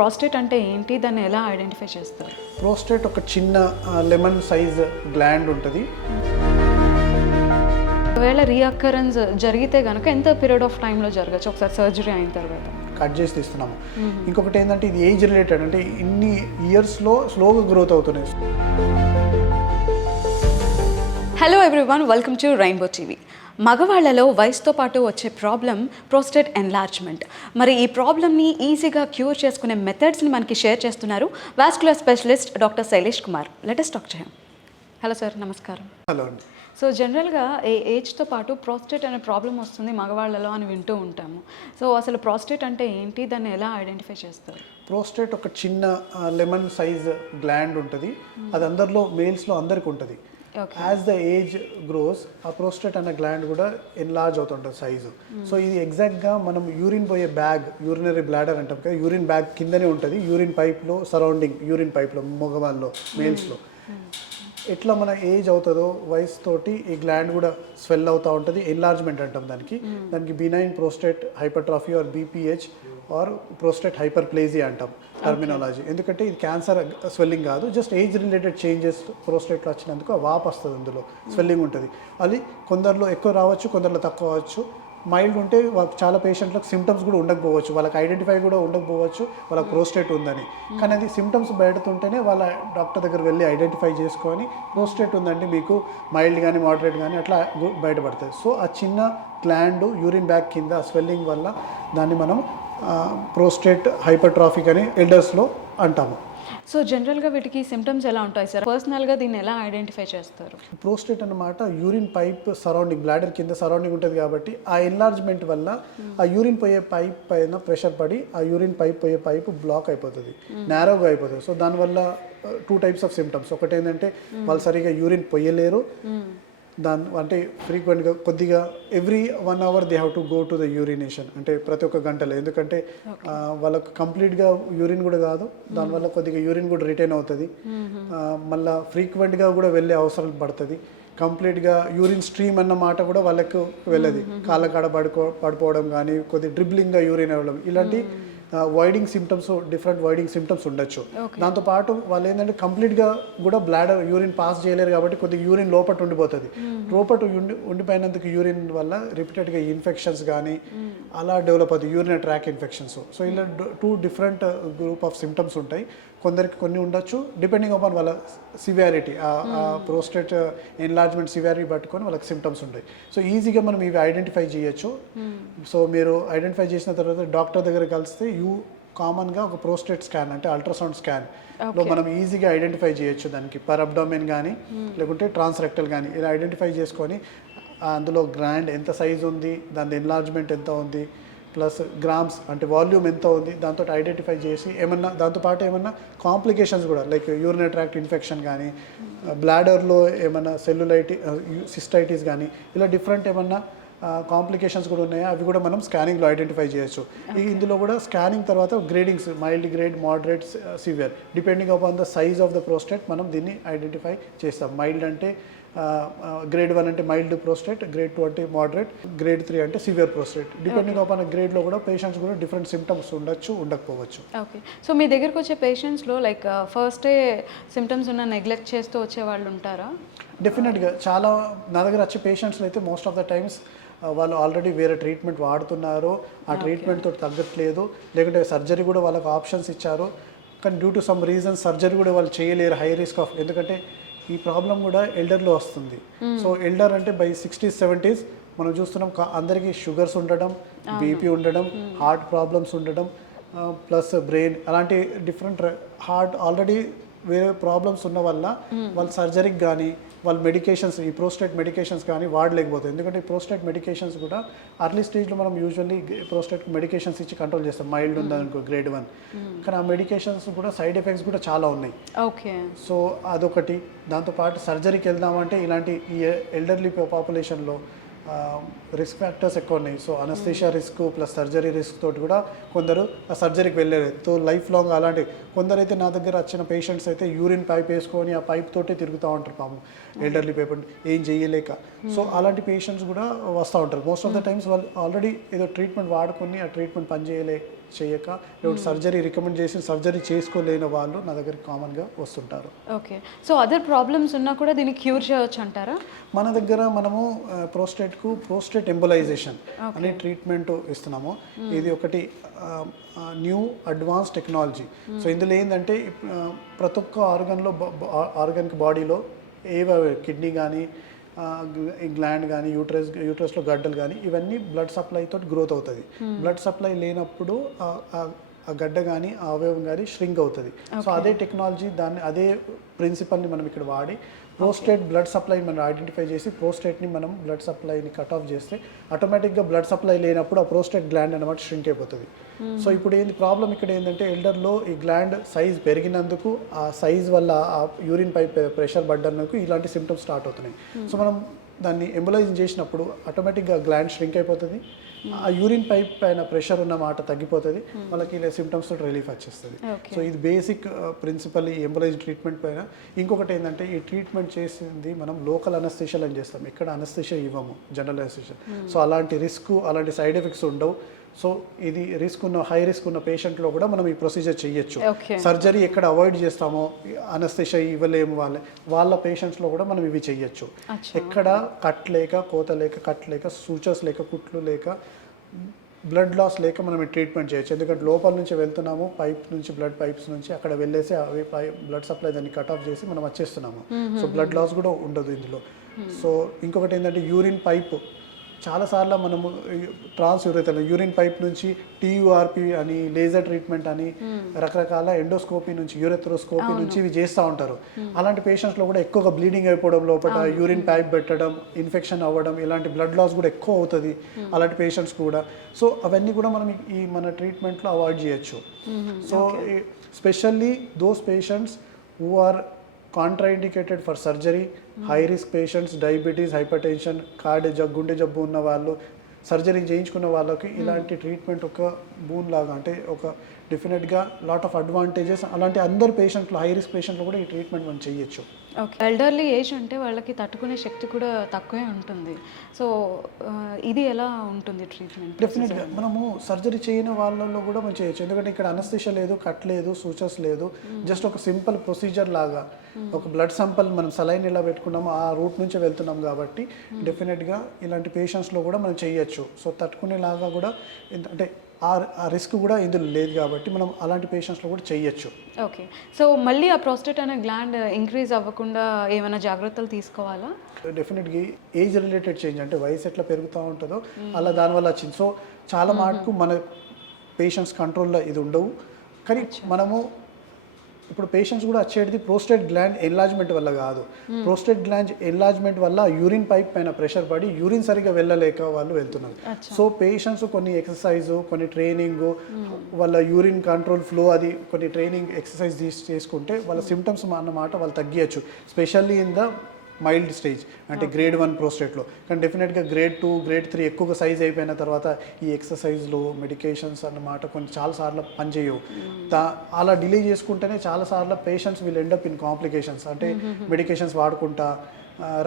Prostate అంటే ఏంటి? దాన్ని ఎలా ఐడెంటిఫై చేస్తారు? ప్రోస్టేట్ ఒక చిన్న లెమన్ సైజ్ గ్లాండ్ ఉంటుంది. ఒకవేళ రీఅక్కరెన్స్ జరిగితే కనుక ఎంత పీరియడ్ ఆఫ్ టైంలో జరగచ్చు ఒకసారి సర్జరీ అయిన తర్వాత? కట్ చేసి తీస్తున్నాము. ఇంకొకటి ఏంటంటే ఇది ఏజ్ రిలేటెడ్, అంటే ఇన్ని ఇయర్స్లో స్లోగా గ్రోత్ అవుతున్నాయి. Hello everyone, welcome to Rainbow TV. మగవాళ్లలో వయసుతో పాటు వచ్చే ప్రాబ్లం ప్రోస్టేట్ ఎన్లార్జ్మెంట్. మరి ఈ ప్రాబ్లమ్ని ఈజీగా క్యూర్ చేసుకునే మెథడ్స్ని మనకి షేర్ చేస్తున్నారు vascular specialist doctor Shailesh Kumar. Latest talk చేయం. హలో సార్, నమస్కారం. హలో అండి. సో జనరల్గా ఏజ్తో పాటు ప్రోస్టేట్ అనే ప్రాబ్లం వస్తుంది మగవాళ్ళలో అని వింటూ ఉంటాము. సో అసలు ప్రోస్టేట్ అంటే ఏంటి? దాన్ని ఎలా ఐడెంటిఫై చేస్తారు? ప్రోస్టేట్ ఒక చిన్న లెమన్ సైజ్ గ్లాండ్ ఉంటుంది. అది అందరిలో మేల్స్లో అందరికి ఉంటుంది. యాజ్ ద ఏజ్ గ్రోస్ ఆ ప్రోస్టేట్ అనే గ్లాండ్ కూడా ఎన్లార్జ్ అవుతుంటుంది సైజు. సో ఇది ఎగ్జాక్ట్గా మనం యూరిన్ పోయే బ్యాగ్, యూరినరీ బ్లాడర్ అంటాం కదా, యూరిన్ బ్యాగ్ కిందనే ఉంటుంది. యూరిన్ పైప్లో సరౌండింగ్ యూరిన్ పైప్లో మగవాళ్ళలో మేల్స్లో ఎట్లా మన ఏజ్ అవుతుందో వయసు తోటి ఈ గ్లాండ్ కూడా స్వెల్ అవుతూ ఉంటుంది. ఎన్లార్జ్మెంట్ అంటాం దానికి benign prostate hypertrophy or BPH or prostate hyperplasia అంటాం టర్మినాలజీ. ఎందుకంటే ఇది క్యాన్సర్ స్వెల్లింగ్ కాదు, జస్ట్ ఏజ్ రిలేటెడ్ చేంజెస్ ప్రోస్టేట్లో వచ్చినందుకు ఆ వాపు వస్తుంది, అందులో స్వెల్లింగ్ ఉంటుంది. అది కొందరిలో ఎక్కువ రావచ్చు, కొందరిలో తక్కువ అవ్వచ్చు. మైల్డ్ ఉంటే చాలా పేషెంట్లకు సిమ్టమ్స్ కూడా ఉండకపోవచ్చు, వాళ్ళకి ఐడెంటిఫై కూడా ఉండకపోవచ్చు వాళ్ళకి ప్రోస్టేట్ ఉందని. కానీ అది సిమ్టమ్స్ బయటతుంటేనే వాళ్ళ డాక్టర్ దగ్గర వెళ్ళి ఐడెంటిఫై చేసుకొని ప్రోస్టేట్ ఉందండి మీకు, మైల్డ్ కానీ మోడరేట్ కానీ అట్లా బయటపడుతుంది. సో ఆ చిన్న గ్లాండ్ యూరిన్ బ్యాగ్ కింద స్వెల్లింగ్ వల్ల దాన్ని మనం ప్రోస్టేట్ హైపర్ట్రాఫిక్ అని ఎల్డర్స్లో అంటాము. సో జనరల్గా వీటికి సిమ్టమ్స్ ఎలా ఉంటాయి సార్? పర్సనల్గా దీన్ని ఎలా ఐడెంటిఫై చేస్తారు? ప్రోస్టేట్ అన్నమాట యూరిన్ పైప్ సరౌండింగ్, బ్లాడర్ కింద సరౌండింగ్ ఉంటుంది కాబట్టి ఆ ఎన్లార్జ్మెంట్ వల్ల ఆ యూరిన్ పోయే పైప్ పైన ప్రెషర్ పడి ఆ యూరిన్ పైప్ పోయే పైప్ బ్లాక్ అయిపోతుంది, నేరోగా అయిపోతుంది. సో దానివల్ల 2 types ఆఫ్ సిమ్టమ్స్. ఒకటి ఏంటంటే వాళ్ళు సరిగా యూరిన్ పొయ్యలేరు, అంటే ఫ్రీక్వెంట్గా కొద్దిగా every 1 hour they have to go to the urination, అంటే ప్రతి ఒక్క గంటలో. ఎందుకంటే వాళ్ళకు కంప్లీట్గా యూరిన్ కూడా కాదు, దానివల్ల కొద్దిగా యూరిన్ కూడా రిటైన్ అవుతుంది. మళ్ళీ ఫ్రీక్వెంట్గా కూడా వెళ్ళే అవసరం పడుతుంది. కంప్లీట్గా యూరిన్ స్ట్రీమ్ అన్న మాట కూడా వాళ్ళకు వెళ్ళదు. కాళ్ళ కాడ పడిపోవడం కానీ, కొద్దిగా డ్రిబ్లింగ్గా యూరిన్ అవ్వడం, ఇలాంటి వైడింగ్ సిమ్టమ్స్, డిఫరెంట్ వైడింగ్ సిమ్టమ్స్ ఉండొచ్చు. దాంతోపాటు వాళ్ళు ఏంటంటే కంప్లీట్గా కూడా బ్లాడర్ యూరిన్ పాస్ చేయలేరు కాబట్టి కొద్దిగా యూరిన్ లోపల ఉండిపోతుంది. లోపల ఉండిపోయినందుకు యూరిన్ వల్ల రిపీటెడ్గా ఇన్ఫెక్షన్స్ కానీ అలా డెవలప్ అవుతుంది, యూరినరీ ట్రాక్ ఇన్ఫెక్షన్స్. సో ఇలా 2 different గ్రూప్ ఆఫ్ సిమ్టమ్స్ ఉంటాయి. కొందరికి కొన్ని ఉండొచ్చు, డిపెండింగ్ అపాన్ వాళ్ళ సివియారిటీ, ఆ ప్రోస్టేట్ ఎన్లార్జ్మెంట్ సివియారిటీ పట్టుకొని వాళ్ళకి సిమ్టమ్స్ ఉంటాయి. సో ఈజీగా మనం ఇవి ఐడెంటిఫై చేయొచ్చు. సో మీరు ఐడెంటిఫై చేసిన తర్వాత డాక్టర్ దగ్గర కలిస్తే కామన్గా ఒక ప్రోస్టేట్ స్కాన్, అంటే అల్ట్రాసౌండ్ స్కాన్లో మనం ఈజీగా ఐడెంటిఫై చేయొచ్చు. దానికి పర్ అబ్డామిన్ కానీ లేకుంటే ట్రాన్స్రెక్టల్ కానీ ఇలా ఐడెంటిఫై చేసుకొని అందులో గ్లాండ్ ఎంత సైజు ఉంది, దాని ఎన్లార్జ్మెంట్ ఎంత ఉంది, ప్లస్ గ్రామ్స్ అంటే వాల్యూమ్ ఎంత ఉంది, దాంతో ఐడెంటిఫై చేసి దాంతోపాటు ఏమన్నా కాంప్లికేషన్స్ కూడా లైక్ యూరినరీ ట్రాక్ట్ ఇన్ఫెక్షన్ కానీ, బ్లాడర్లో ఏమన్నా సిస్టైటిస్ కానీ ఇలా డిఫరెంట్ ఏమన్నా కాంప్లికేషన్స్ కూడా ఉన్నాయా, అవి కూడా మనం స్కానింగ్లో ఐడెంటిఫై చేయొచ్చు. ఇందులో కూడా స్కానింగ్ తర్వాత gradings, mild, grade, moderate, severe, depending upon the size of the prostate మనం దీన్ని ఐడెంటిఫై చేస్తాం. మైల్డ్ అంటే grade 1 అంటే మైల్డ్ ప్రోస్టేట్, grade 2 అంటే మోడరేట్, grade 3 అంటే సివియర్ ప్రోస్టేట్. డిపెండింగ్ అపాన్ గ్రేడ్లో కూడా పేషెంట్స్ కూడా డిఫరెంట్ సిమ్టమ్స్ ఉండొచ్చు, ఉండకపోవచ్చు. ఓకే. సో మీ దగ్గరకు వచ్చే పేషెంట్స్లో లైక్ ఫస్టే సిమ్టమ్స్ ఉన్న నెగ్లెక్ట్ చేస్తూ వచ్చే వాళ్ళు ఉంటారా? డెఫినెట్గా చాలా నా దగ్గర వచ్చే పేషెంట్స్లో అయితే మోస్ట్ ఆఫ్ ద టైమ్స్ వాళ్ళు ఆల్రెడీ వేరే ట్రీట్మెంట్ వాడుతున్నారు, ఆ ట్రీట్మెంట్ తోటి తగ్గట్లేదు, లేకుంటే సర్జరీ కూడా వాళ్ళకి ఆప్షన్స్ ఇచ్చారు, కానీ due to some reason surgery కూడా వాళ్ళు చేయలేరు, హై రిస్క్ ఆఫ్. ఎందుకంటే ఈ ప్రాబ్లం కూడా ఎల్డర్లో వస్తుంది. సో ఎల్డర్ అంటే బై 60s 70s మనం చూస్తున్నాం అందరికీ షుగర్స్ ఉండడం, బీపీ ఉండడం, హార్ట్ ప్రాబ్లమ్స్ ఉండడం, ప్లస్ బ్రెయిన్ అలాంటి డిఫరెంట్ హార్ట్ ఆల్రెడీ వేరే ప్రాబ్లమ్స్ ఉన్న వల్ల వాళ్ళు సర్జరీకి కానీ వాళ్ళు మెడికేషన్స్, ఈ ప్రోస్టేట్ మెడికేషన్స్ కానీ వాడలేకపోతుంది. ఎందుకంటే ఈ ప్రోస్టేట్ మెడికేషన్స్ కూడా అర్లీ స్టేజ్లో మనం యూజువల్లీ ప్రోస్టేట్ మెడికేషన్స్ ఇచ్చి కంట్రోల్ చేస్తాం, మైల్డ్ ఉందనుకో grade 1. కానీ ఆ మెడికేషన్స్ కూడా సైడ్ ఎఫెక్ట్స్ కూడా చాలా ఉన్నాయి. ఓకే. సో అదొకటి. దాంతోపాటు సర్జరీకి వెళ్దామంటే ఇలాంటి ఈ ఎల్డర్లీ పాపులేషన్లో రిస్క్ ఫ్యాక్టర్స్ ఎక్కువ ఉన్నాయి. So anaesthesia risk plus surgery risk తోటి కూడా కొందరు ఆ సర్జరీకి వెళ్ళలేదు. సో లైఫ్ లాంగ్ అలాంటి కొందరైతే నా దగ్గర వచ్చిన పేషెంట్స్ అయితే యూరిన్ పైప్ వేసుకొని ఆ పైప్ తోటే తిరుగుతూ ఉంటారు పాపం, ఎల్డర్లీ పేషెంట్ ఏం చేయలేక. సో అలాంటి పేషెంట్స్ కూడా వస్తూ ఉంటారు. మోస్ట్ ఆఫ్ ద టైమ్స్ వాళ్ళు ఆల్రెడీ ఏదో ట్రీట్మెంట్ వాడుకొని ఆ ట్రీట్మెంట్ చేయక లేకపోతే సర్జరీ రికమెండ్ చేసి సర్జరీ చేసుకోలేని వాళ్ళు నా దగ్గరికి కామన్గా వస్తుంటారు. ఓకే. సో అదర్ ప్రాబ్లమ్స్ ఉన్నా కూడా దీన్ని క్యూర్ చేయవచ్చు అంటారా? మన దగ్గర మనము ప్రోస్టేట్ ఎంబోలైజేషన్ అనే ట్రీట్మెంట్ ఇస్తున్నాము. ఇది ఒకటి న్యూ అడ్వాన్స్ టెక్నాలజీ. సో ఇందులో ఏంటంటే ప్రతి ఒక్క ఆర్గానిక్ బాడీలో కిడ్నీ కానీ గ్లాండ్ కానీ యూట్రస్లో గడ్డలు కానీ ఇవన్నీ బ్లడ్ సప్లై తోటి గ్రోత్ అవుతుంది. బ్లడ్ సప్లై లేనప్పుడు ఆ గడ్డ కానీ ఆ అవయవం కానీ ష్రింక్ అవుతుంది. సో అదే టెక్నాలజీ అదే ప్రిన్సిపల్ని మనం ఇక్కడ వాడి ప్రోస్టేట్ బ్లడ్ సప్లై మనం ఐడెంటిఫై చేసి ప్రోస్టేట్ని మనం బ్లడ్ సప్లైని కట్ ఆఫ్ చేస్తే ఆటోమేటిక్గా బ్లడ్ సప్లై లేనప్పుడు ఆ ప్రోస్టేట్ గ్లాండ్ అనమాట ష్రింక్ అయిపోతుంది. సో ఇప్పుడు ప్రాబ్లం ఇక్కడ ఏంటంటే ఎల్డర్లో ఈ గ్లాండ్ సైజ్ పెరిగినందుకు ఆ సైజ్ వల్ల ఆ యూరిన్ పైప్ ప్రెషర్ పడ్డందుకు ఇలాంటి సిమ్టమ్స్ స్టార్ట్ అవుతున్నాయి. సో మనం దాన్ని ఎంబోలైజ్ చేసినప్పుడు ఆటోమేటిక్గా గ్లాండ్ ష్రింక్ అయిపోతుంది, ఆ యూరిన్ పైప్ పైన ప్రెషర్ ఉన్న మాట తగ్గిపోతుంది, వాళ్ళకి ఇలా సిమ్టమ్స్ తోటి రిలీఫ్ వచ్చేస్తుంది. సో ఇది బేసిక్ ప్రిన్సిపల్ ఈ ఎంబోలైజ్ ట్రీట్మెంట్ పైన. ఇంకొకటి ఏంటంటే ఈ ట్రీట్మెంట్ చేసింది మనం లోకల్ అనస్థిషియల్ అని చేస్తాం, ఇక్కడ అనస్థిషియా ఇవ్వము, జనరల్ అనస్థిషియా. సో అలాంటి సైడ్ ఎఫెక్ట్స్ ఉండవు. సో ఇది హై రిస్క్ ఉన్న పేషెంట్లో కూడా మనం ఈ ప్రొసీజర్ చేయొచ్చు. సర్జరీ ఎక్కడ అవాయిడ్ చేస్తామో అనస్థిషియా ఇవ్వలేము వాళ్ళ పేషెంట్స్లో కూడా మనం ఇవి చేయొచ్చు. ఎక్కడ కోత లేక సూచర్స్ లేక కుట్లు లేక బ్లడ్ లాస్ లేక మనం ట్రీట్మెంట్ చేయొచ్చు. ఎందుకంటే లోపల నుంచి వెళ్తున్నాము బ్లడ్ పైప్స్ నుంచి అక్కడ వెళ్ళేసి అవి బ్లడ్ సప్లై దాన్ని కట్ ఆఫ్ చేసి మనం వచ్చేస్తున్నాము. సో బ్లడ్ లాస్ కూడా ఉండదు ఇందులో. సో ఇంకొకటి ఏంటంటే యూరిన్ పైప్ చాలాసార్లు మనము యూరిన్ పైప్ నుంచి TURP అని లేజర్ ట్రీట్మెంట్ అని రకరకాల ఎండోస్కోపీ నుంచి యూరెథ్రోస్కోపీ నుంచి ఇవి చేస్తూ ఉంటారు. అలాంటి పేషెంట్స్లో కూడా ఎక్కువగా బ్లీడింగ్ అయిపోవడం, లోపల యూరిన్ పైప్ పెట్టడం, ఇన్ఫెక్షన్ అవ్వడం, ఇలాంటి బ్లడ్ లాస్ కూడా ఎక్కువ అవుతుంది అలాంటి పేషెంట్స్ కూడా. సో అవన్నీ కూడా మనం మన ట్రీట్మెంట్లో అవాయిడ్ చేయొచ్చు. So specially those patients who are contraindicated for surgery, high risk patients, diabetes, hypertension, గుండె జబ్బు ఉన్న వాళ్ళు, సర్జరీ చేయించుకున్న వాళ్ళకి ఇలాంటి ట్రీట్మెంట్ ఒక బూన్ లాగా, అంటే ఒక డెఫినెట్గా లాట్ ఆఫ్ అడ్వాంటేజెస్. అలాంటి అందరు పేషెంట్లు, హై రిస్క్ పేషెంట్లు కూడా ఈ ట్రీట్మెంట్ మనం చేయొచ్చు. ఓకే. ఎల్డర్లీ ఏజ్ అంటే వాళ్ళకి తట్టుకునే శక్తి కూడా తక్కువే ఉంటుంది. సో ఇది ఎలా ఉంటుంది ట్రీట్మెంట్? డెఫినెట్గా మనము సర్జరీ చేయని వాళ్ళలో కూడా మనం చేయొచ్చు. ఎందుకంటే ఇక్కడ అనస్థిషియా లేదు, కట్ లేదు, సూచర్స్ లేదు, జస్ట్ ఒక సింపుల్ ప్రొసీజర్ లాగా ఒక బ్లడ్ శాంపుల్ మనం సలైన్ ఎలా పెట్టుకున్నామో ఆ రూట్ నుంచి వెళ్తున్నాం కాబట్టి డెఫినెట్గా ఇలాంటి పేషెంట్స్లో కూడా మనం చేయొచ్చు. సో తట్టుకునేలాగా కూడా అంటే ఆ రిస్క్ కూడా ఇందులో లేదు కాబట్టి మనం అలాంటి పేషెంట్స్లో కూడా చేయొచ్చు. ఓకే. సో మళ్ళీ ఆ ప్రోస్టేట్ అనే గ్లాండ్ ఇంక్రీజ్ అవ్వకుండా ఏమైనా జాగ్రత్తలు తీసుకోవాలా? డెఫినెట్గా ఏజ్ రిలేటెడ్ చేంజ్, అంటే వయసు ఎట్లా పెరుగుతూ ఉంటుందో అలా దానివల్ల వచ్చింది. సో చాలా మటుకు మన పేషెంట్స్ కంట్రోల్లో ఇది ఉండవు. కానీ మనము ఇప్పుడు పేషెంట్స్ కూడా వచ్చేది ప్రోస్టేట్ గ్లాండ్ ఎన్లార్జ్మెంట్ వల్ల కాదు. ప్రోస్టేట్ గ్లాండ్ ఎన్లార్జ్మెంట్ వల్ల యూరిన్ పైప్ పైన ప్రెషర్ పడి యూరిన్ సరిగా వెళ్ళలేక వాళ్ళు వెళ్తున్నారు. సో పేషెంట్స్ కొన్ని ఎక్సర్సైజ్, కొన్ని ట్రైనింగ్, వాళ్ళ యూరిన్ కంట్రోల్ ఫ్లో అది కొన్ని ట్రైనింగ్ ఎక్సర్సైజ్ చేసుకుంటే వాళ్ళ సిమ్టమ్స్ అన్నమాట వాళ్ళు తగ్గించచ్చు. Specially in the mild stage, అంటే grade 1 ప్రోస్టేట్లో. కానీ డెఫినెట్గా grade 2, grade 3 ఎక్కువగా సైజ్ అయిపోయిన తర్వాత ఈ ఎక్సర్సైజ్లు, మెడికేషన్స్ అన్నమాట కొన్ని చాలాసార్లు పనిచేయవు. అలా డిలే చేసుకుంటేనే చాలాసార్లు patients will end up in complications. అంటే మెడికేషన్స్ వాడుకుంటా,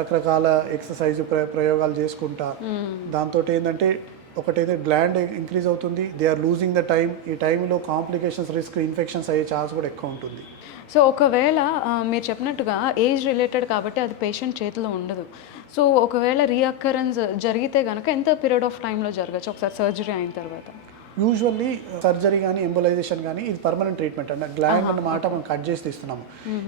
రకరకాల ఎక్సర్సైజ్ ప్రయోగాలు చేసుకుంటా, దాంతో ఏంటంటే ఒకటైతే గ్లాండ్ ఇంక్రీజ్ అవుతుంది, they are losing the time. ఈ టైంలో కాంప్లికేషన్స్, రిస్క్, ఇన్ఫెక్షన్స్ అయ్యే ఛాన్స్ కూడా ఎక్కువ ఉంటుంది. సో ఒకవేళ మీరు చెప్పినట్టుగా ఏజ్ రిలేటెడ్ కాబట్టి అది పేషెంట్ చేతిలో ఉండదు. సో ఒకవేళ రీఅక్కరెన్స్ జరిగితే కనుక ఎంత పీరియడ్ ఆఫ్ టైంలో జరగచ్చు ఒకసారి సర్జరీ అయిన తర్వాత? యూజువల్లీ సర్జరీ కానీ ఎంబోలైజేషన్ కానీ ఇది పర్మనెంట్ ట్రీట్మెంట్ అంటే గ్లాండ్ అన్నమాట మనం కట్ చేసి తీస్తున్నాము.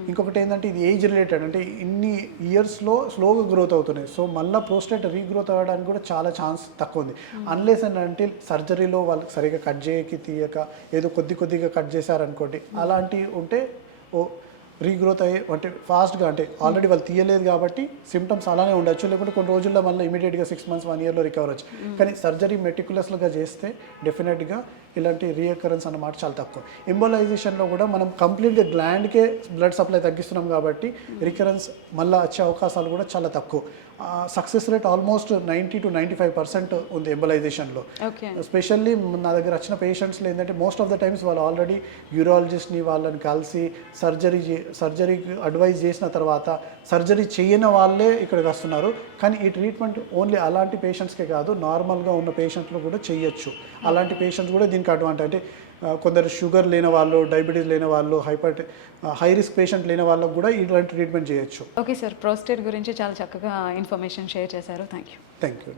ఇంకొకటి ఏంటంటే ఇది ఏజ్ రిలేటెడ్, అంటే ఇన్ని ఇయర్స్లో స్లోగా గ్రోత్ అవుతున్నాయి. సో మళ్ళీ ప్రోస్టేట్ రీగ్రోత్ అవ్వడానికి కూడా చాలా ఛాన్స్ తక్కువ ఉంది. అన్లెస్ అంటే సర్జరీలో వాళ్ళకి సరిగా కట్ తీయక ఏదో కొద్దిగా కట్ చేశారనుకోండి, అలాంటివి ఉంటే రీగ్రోత్ అయ్యే అంటే ఫాస్ట్గా, అంటే ఆల్రెడీ వాళ్ళు తీయలేదు కాబట్టి సిమ్టమ్స్ అలానే ఉండొచ్చు, లేకుంటే కొన్ని రోజుల్లో మళ్ళీ ఇమీడియట్గా 6 months 1 yearలో రికవర్ వచ్చు. కానీ సర్జరీ మెటిక్యులస్గా చేస్తే డెఫినెట్గా ఇలాంటి రీఅకరెన్స్ అన్నమాట చాలా తక్కువ. ఎంబోలైజేషన్లో కూడా మనం కంప్లీట్గా గ్లాండ్కే బ్లడ్ సప్లై తగ్గిస్తున్నాం కాబట్టి రికరెన్స్ మళ్ళీ వచ్చే అవకాశాలు కూడా చాలా తక్కువ. సక్సెస్ రేట్ ఆల్మోస్ట్ 90 to 95% ఉంది ఎంబోలైజేషన్లో. ఎస్పెషల్లీ నా దగ్గర వచ్చిన పేషెంట్స్లో ఏంటంటే మోస్ట్ ఆఫ్ ద టైమ్స్ వాళ్ళు ఆల్రెడీ యూరాలజిస్ట్ని వాళ్ళని కలిసి సర్జరీకి అడ్వైజ్ చేసిన తర్వాత సర్జరీ చేయని వాళ్ళే ఇక్కడికి వస్తున్నారు. కానీ ఈ ట్రీట్మెంట్ ఓన్లీ అలాంటి పేషెంట్స్కే కాదు, నార్మల్గా ఉన్న పేషెంట్లు కూడా చేయొచ్చు. అలాంటి పేషెంట్స్ కూడా దీనికి దీనికి అడ్వాంటేజ్ అంటే కొందరు షుగర్ లేని వాళ్ళు, డయాబెటీస్ లేని వాళ్ళు, హై రిస్క్ పేషెంట్ లేని వాళ్ళకు కూడా ఇలాంటి ట్రీట్మెంట్ చేయొచ్చు. ఓకే సార్, ప్రోస్టేట్ గురించి చాలా చక్కగా ఇన్ఫర్మేషన్ షేర్ చేశారు. Thank you. Thank you.